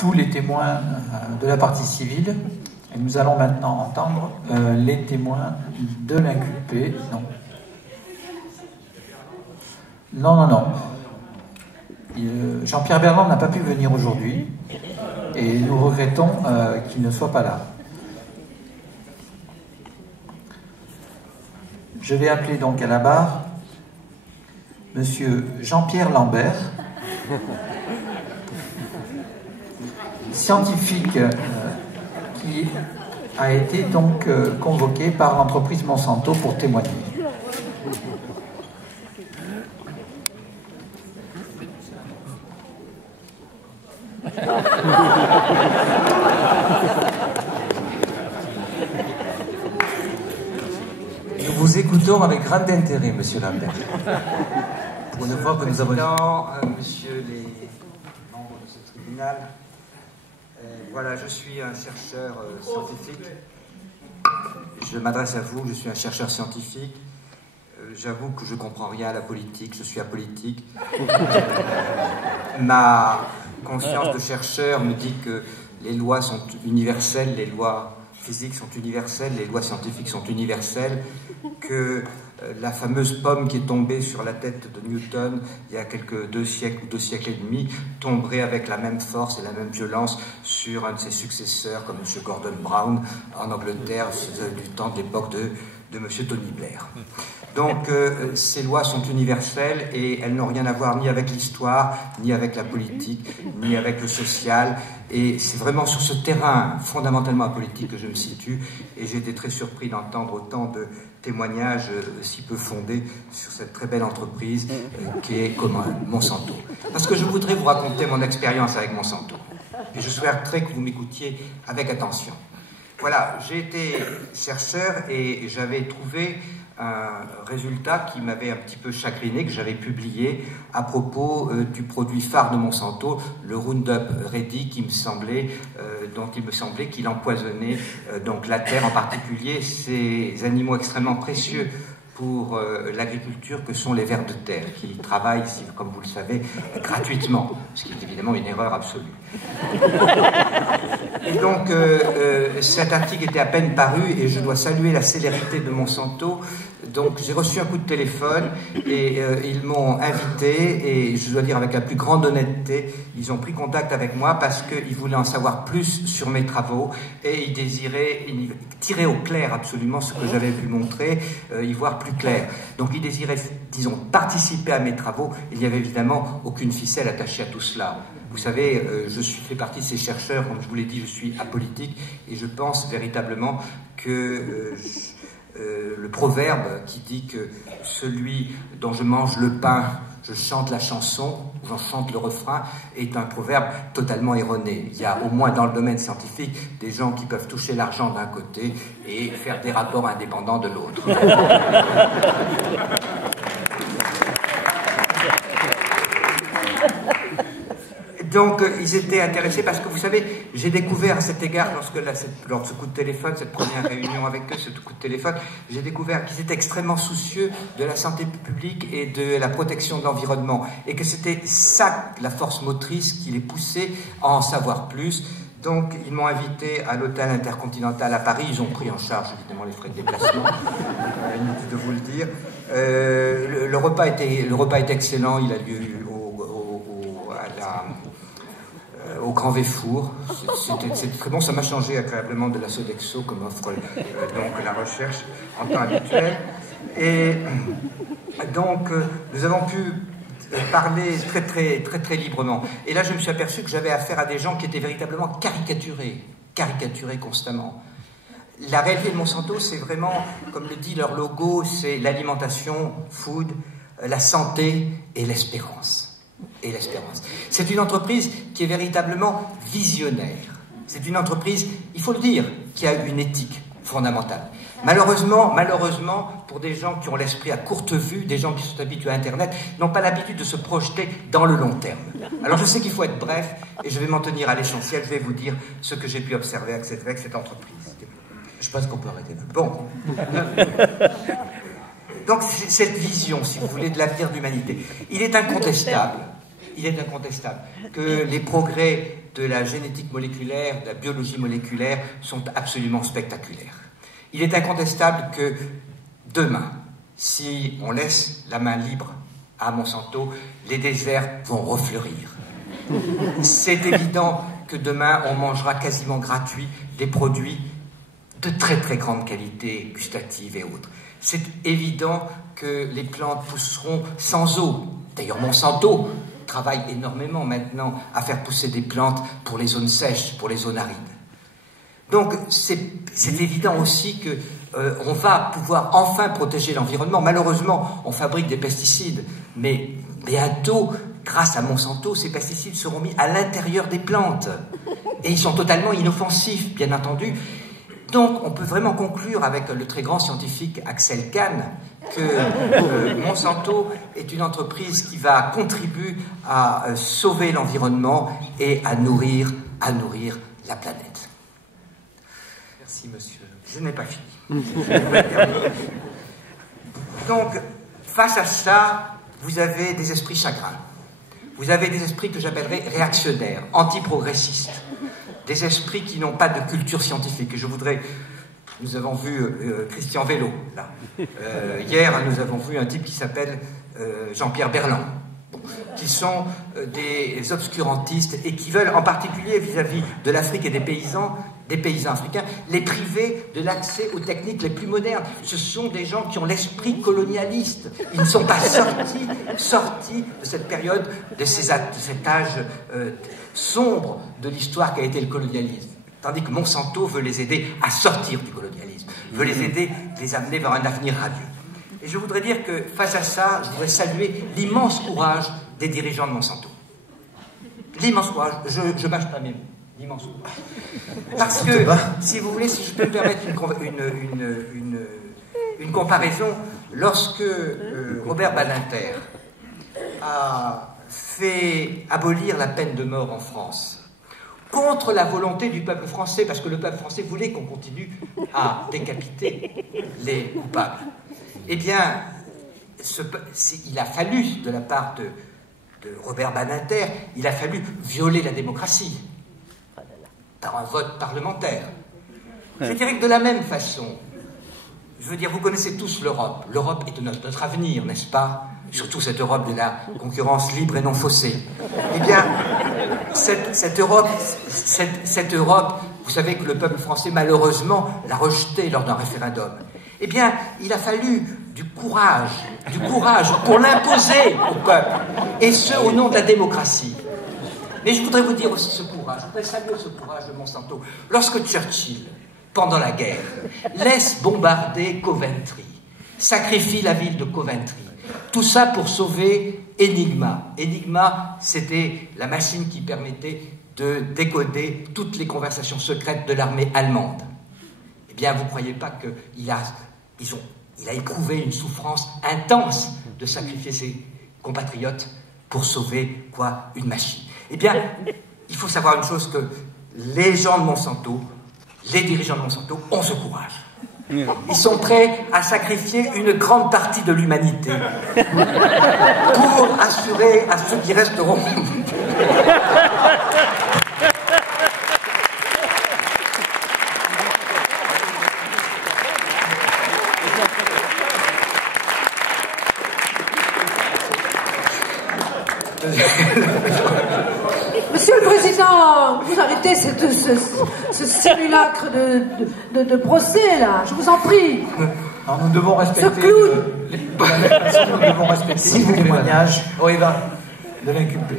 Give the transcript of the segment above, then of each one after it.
tous les témoins de la partie civile. Et nous allons maintenant entendre les témoins de l'inculpé. Non. Non, non, non. Jean-Pierre Berland n'a pas pu venir aujourd'hui et nous regrettons qu'il ne soit pas là. Je vais appeler donc à la barre Monsieur Jean-Pierre Lambert, scientifique qui a été donc convoqué par l'entreprise Monsanto pour témoigner. Nous vous écoutons avec grand intérêt, Monsieur Lambert. Pour une fois que nous avons... Monsieur les membres de ce tribunal, voilà, je suis un chercheur scientifique. Je m'adresse à vous, je suis un chercheur scientifique. J'avoue que je ne comprends rien à la politique, je suis apolitique. Ma conscience de chercheur me dit que les lois sont universelles, les lois physiques sont universelles, les lois scientifiques sont universelles, que la fameuse pomme qui est tombée sur la tête de Newton il y a deux siècles ou 2 siècles et demi tomberait avec la même force et la même violence sur un de ses successeurs comme M. Gordon Brown en Angleterre du temps de l'époque de M. Tony Blair. Donc ces lois sont universelles et elles n'ont rien à voir ni avec l'histoire, ni avec la politique, ni avec le social. Et c'est vraiment sur ce terrain fondamentalement apolitique que je me situe. Et j'ai été très surpris d'entendre autant de témoignages si peu fondés sur cette très belle entreprise qui est comme Monsanto. Parce que je voudrais vous raconter mon expérience avec Monsanto. Et je souhaiterais que vous m'écoutiez avec attention. Voilà, j'ai été chercheur et j'avais trouvé un résultat qui m'avait un petit peu chagriné, que j'avais publié à propos du produit phare de Monsanto, le Roundup Ready, dont il me semblait qu'il empoisonnait donc la terre, en particulier ces animaux extrêmement précieux pour l'agriculture que sont les vers de terre, qui travaillent, comme vous le savez, gratuitement, ce qui est évidemment une erreur absolue. Et donc, cet article était à peine paru et je dois saluer la célérité de Monsanto. Donc, j'ai reçu un coup de téléphone et ils m'ont invité et je dois dire avec la plus grande honnêteté, ils ont pris contact avec moi parce qu'ils voulaient en savoir plus sur mes travaux et ils désiraient tirer au clair absolument ce que j'avais pu montrer, y voir plus clair. Donc, ils désiraient, disons, participer à mes travaux. Il n'y avait évidemment aucune ficelle attachée à tout cela. Vous savez, je fais partie de ces chercheurs, comme je vous l'ai dit, je suis apolitique et je pense véritablement que le proverbe qui dit que celui dont je mange le pain, je chante la chanson, j'en chante le refrain, est un proverbe totalement erroné. Il y a au moins dans le domaine scientifique des gens qui peuvent toucher l'argent d'un côté et faire des rapports indépendants de l'autre. Donc, ils étaient intéressés parce que, vous savez, j'ai découvert à cet égard, lors de ce coup de téléphone, cette première réunion avec eux, ce coup de téléphone, j'ai découvert qu'ils étaient extrêmement soucieux de la santé publique et de la protection de l'environnement. Et que c'était ça, la force motrice, qui les poussait à en savoir plus. Donc, ils m'ont invité à l'hôtel Intercontinental à Paris. Ils ont pris en charge, évidemment, les frais de déplacement. Inutile de vous le dire. Le repas était excellent. Il a lieu au Grand Véfour. C'était très bon, ça m'a changé agréablement de la Sodexo comme offre donc la recherche en temps habituel. Et donc nous avons pu parler très librement. Et là je me suis aperçu que j'avais affaire à des gens qui étaient véritablement caricaturés constamment. La réalité de Monsanto, c'est vraiment, comme le dit leur logo, c'est l'alimentation, food, la santé et l'espérance. C'est une entreprise qui est véritablement visionnaire. C'est une entreprise, il faut le dire, qui a une éthique fondamentale. Malheureusement, pour des gens qui ont l'esprit à courte vue, des gens qui sont habitués à Internet, n'ont pas l'habitude de se projeter dans le long terme. Alors je sais qu'il faut être bref, et je vais m'en tenir à l'essentiel, je vais vous dire ce que j'ai pu observer avec cette entreprise. Je pense qu'on peut arrêter là. Bon. Donc cette vision, si vous voulez, de l'avenir de l'humanité, il est incontestable il est incontestable que les progrès de la génétique moléculaire, de la biologie moléculaire sont absolument spectaculaires. Il est incontestable que demain, si on laisse la main libre à Monsanto, les déserts vont refleurir. C'est évident que demain, on mangera quasiment gratuit des produits de très très grande qualité gustative et autres. C'est évident que les plantes pousseront sans eau. D'ailleurs, Monsanto travaille énormément maintenant à faire pousser des plantes pour les zones sèches, pour les zones arides. Donc, c'est évident aussi que on va pouvoir enfin protéger l'environnement. Malheureusement, on fabrique des pesticides, mais bientôt, grâce à Monsanto, ces pesticides seront mis à l'intérieur des plantes. Et ils sont totalement inoffensifs, bien entendu. Donc, on peut vraiment conclure avec le très grand scientifique Axel Kahn que Monsanto est une entreprise qui va contribuer à sauver l'environnement et à nourrir la planète. Merci, monsieur. Je n'ai pas fini. Donc, face à ça, vous avez des esprits chagrins. Vous avez des esprits que j'appellerais réactionnaires, anti-progressistes. Des esprits qui n'ont pas de culture scientifique. Et je voudrais... Nous avons vu Christian Vélo, là. Hier, nous avons vu un type qui s'appelle Jean-Pierre Berland, qui sont des obscurantistes et qui veulent, en particulier vis-à-vis de l'Afrique et des paysans africains, les priver de l'accès aux techniques les plus modernes. Ce sont des gens qui ont l'esprit colonialiste. Ils ne sont pas sortis de cette période, de cet âge sombre de l'histoire qu'a été le colonialisme. Tandis que Monsanto veut les aider à sortir du colonialisme, veut les aider, les amener vers un avenir radieux. Et je voudrais dire que face à ça, je voudrais saluer l'immense courage des dirigeants de Monsanto. L'immense courage, je mâche pas mes mots, l'immense courage. Parce que, si vous voulez, si je peux me permettre une comparaison, lorsque Robert Badinter a fait abolir la peine de mort en France, contre la volonté du peuple français, parce que le peuple français voulait qu'on continue à décapiter les coupables. Eh bien, il a fallu, de la part de Robert Badinter, il a fallu violer la démocratie par un vote parlementaire. Je dirais que de la même façon, je veux dire, vous connaissez tous l'Europe. L'Europe est notre avenir, n'est-ce pas? Surtout cette Europe de la concurrence libre et non faussée. Eh bien, cette Europe, vous savez que le peuple français, malheureusement, l'a rejetée lors d'un référendum. Eh bien, il a fallu du courage pour l'imposer au peuple, et ce, au nom de la démocratie. Mais je voudrais vous dire aussi ce courage, je voudrais saluer ce courage de Monsanto. Lorsque Churchill, pendant la guerre, laisse bombarder Coventry, sacrifie la ville de Coventry, tout ça pour sauver Enigma. Enigma, c'était la machine qui permettait de décoder toutes les conversations secrètes de l'armée allemande. Eh bien, vous ne croyez pas qu'il a éprouvé une souffrance intense de sacrifier ses compatriotes pour sauver, une machine. Eh bien, il faut savoir une chose, que les gens de Monsanto, les dirigeants de Monsanto ont ce courage. Ils sont prêts à sacrifier une grande partie de l'humanité pour assurer à ceux qui resteront. Monsieur le Président, vous arrêtez ce simulacre de procès, là, je vous en prie. Non, nous devons respecter nous devons respecter le témoignage de l'inculpé.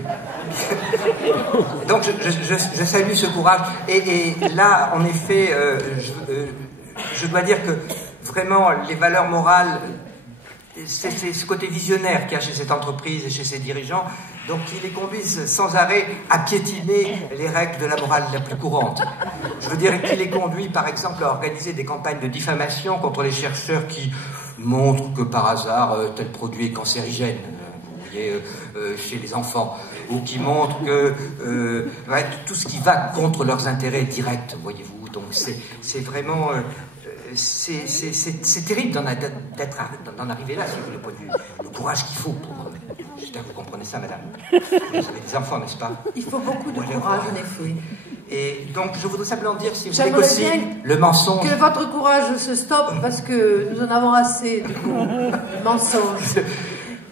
Donc je salue ce courage. Et là, en effet, je dois dire que vraiment les valeurs morales, c'est ce côté visionnaire qu'il y a chez cette entreprise et chez ses dirigeants, donc qui les conduisent sans arrêt à piétiner les règles de la morale la plus courante. Je veux dire, qui les conduit par exemple à organiser des campagnes de diffamation contre les chercheurs qui montrent que par hasard tel produit est cancérigène, vous voyez, chez les enfants, ou qui montrent que tout ce qui va contre leurs intérêts directs, voyez-vous. Donc c'est vraiment... c'est terrible d'en arriver là, sur le point de vue, le courage qu'il faut J'espère que vous comprenez ça, madame. Vous avez des enfants, n'est-ce pas? Il faut beaucoup de Voilà. courage, en effet. Et donc, je voudrais simplement dire, si vous voulez J'aimerais aussi, bien le mensonge... que votre courage se stoppe parce que nous en avons assez de vos mensonges.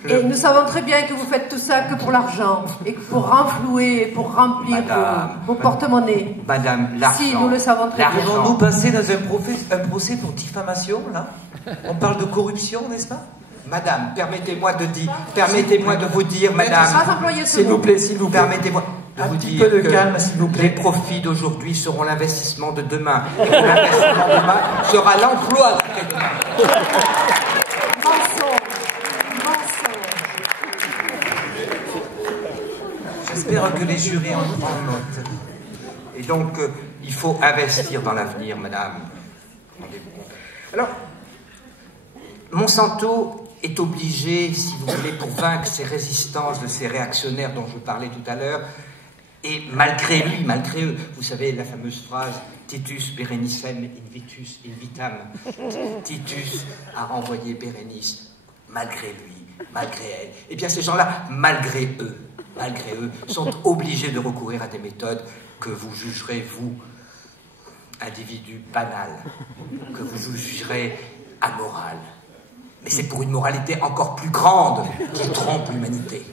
Et nous savons très bien que vous faites tout ça que pour l'argent et que pour renflouer et pour remplir vos porte-monnaies. Madame, l'argent... Si, nous le savons très bien. Allons-nous passer dans un procès pour diffamation, là? On parle de corruption, n'est-ce pas? Madame, permettez-moi de vous dire, madame... Sans employer ce S'il mot. vous plaît, s'il vous plaît. Permettez-moi de Un vous petit dire peu de que calme, s'il vous plaît. les profits d'aujourd'hui seront l'investissement de demain. Et que l'investissement de demain sera l'emploi d'après-demain. Mensonge. Mensonge. J'espère que les jurés en prennent note. Et donc, il faut investir dans l'avenir, madame. Rendez-vous compte. Alors, Monsanto est obligé, si vous voulez, pour vaincre ces résistances de ces réactionnaires dont je parlais tout à l'heure, et malgré lui, malgré eux, vous savez la fameuse phrase « Titus Bérénicem invitus invitam ». Titus a renvoyé Bérénice, malgré lui, malgré elle. Eh bien, ces gens-là, malgré eux, sont obligés de recourir à des méthodes que vous jugerez, vous, individu banal, que vous jugerez amoral. Mais c'est pour une moralité encore plus grande qui trompe l'humanité.